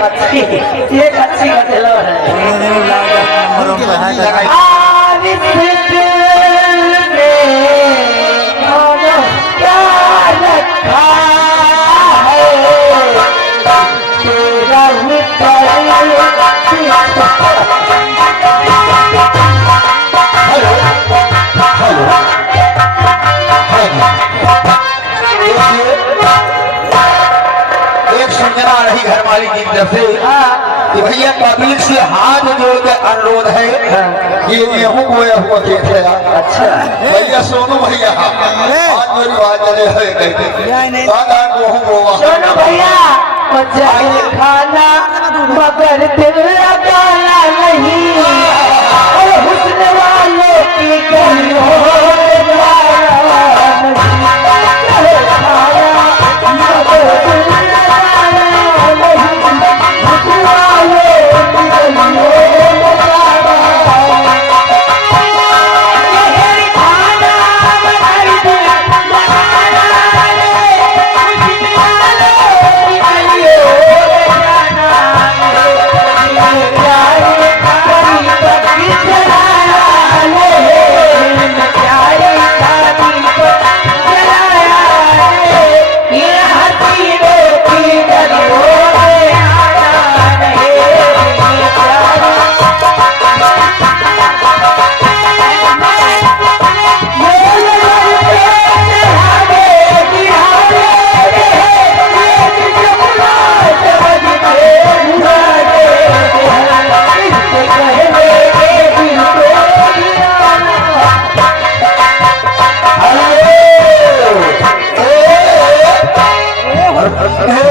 एक अच्छी गजल है। आज इस दिल में क्या रखा है तेरा एक सूचना रही घर मालिक की तरफ से कि भैया पब्लिक से हाथ जोड़ के अनुरोध है कि गेहूं बोया हुआ देख लेगा। अच्छा भैया सोनू भैया आज मेरी बात चले है कहते गेहूं बोआ सोनू भैया मजा खाना मगर दिल लगाना नहीं और हुस्न वालों की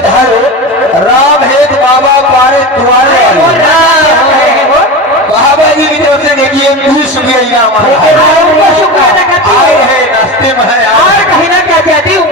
राम हेत बाबा पारे तुम्हारे बाबा जी की तरफ से देखिए 20 रुपया इनाम आए हैं रास्ते में है और कहीं ना क्या कहती हूँ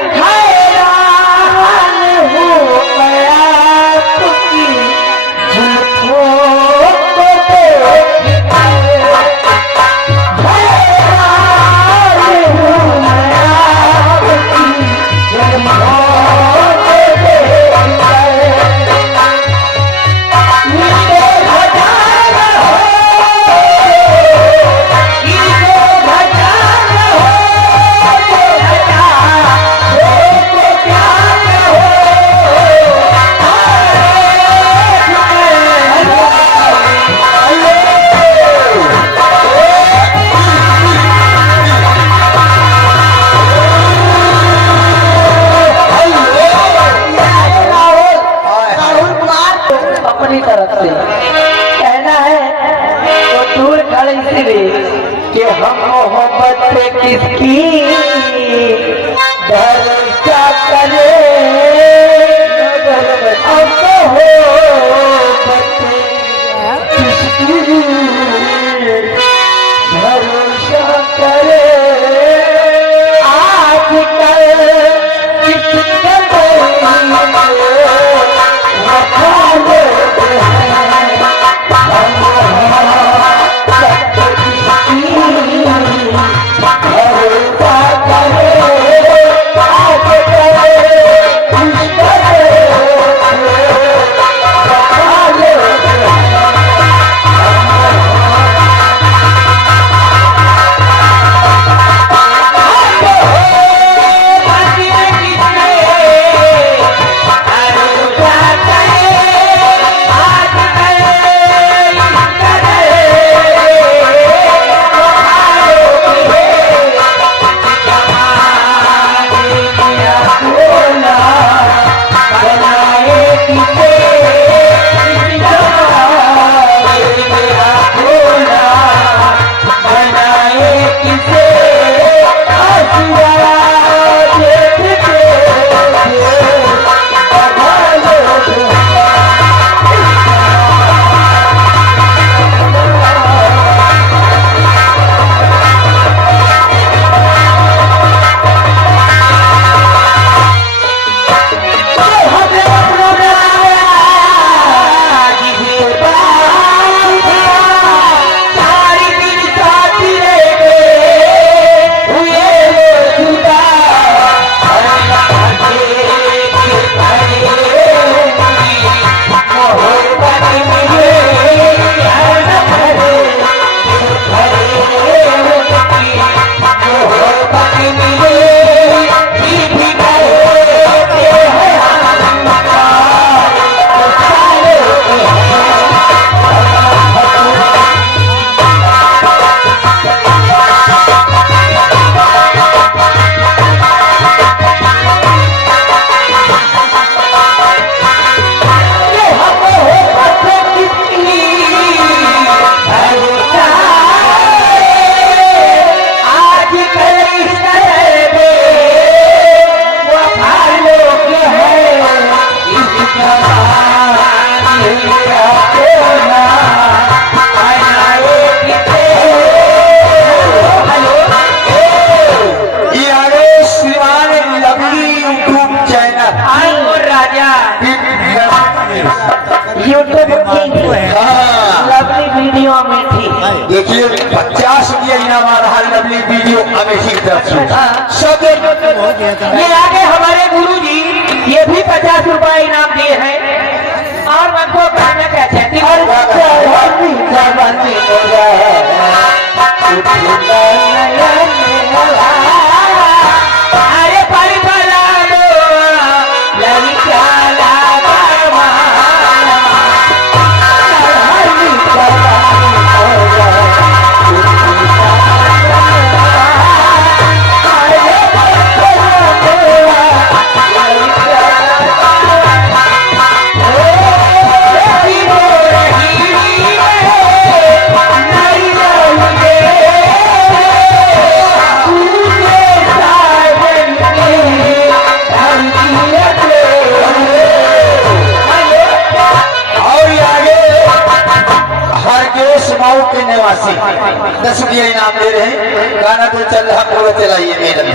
अपनी तरफ से कहना है तो दूर खड़े इसलिए कि हम मोहब्बत किसकी भरोसा करे अब मोहब्बत किसकी भरोसा करे आजकल किसके यूट्यूब की हाँ। लवली वीडियो में थी। देखिए 50 की इनाम आ रहा लवली वीडियो अमेठी की तरफ से सब ये आगे हमारे गुरुजी ये भी 50 रुपए इनाम दिए हैं और हमको कहना क्या चाहती अरे पानी पाला लगी चाला के निवासी 10 रुपया इनाम दे रहे हैं। गाना तो चल रहा पूरा चलाइए मेडम।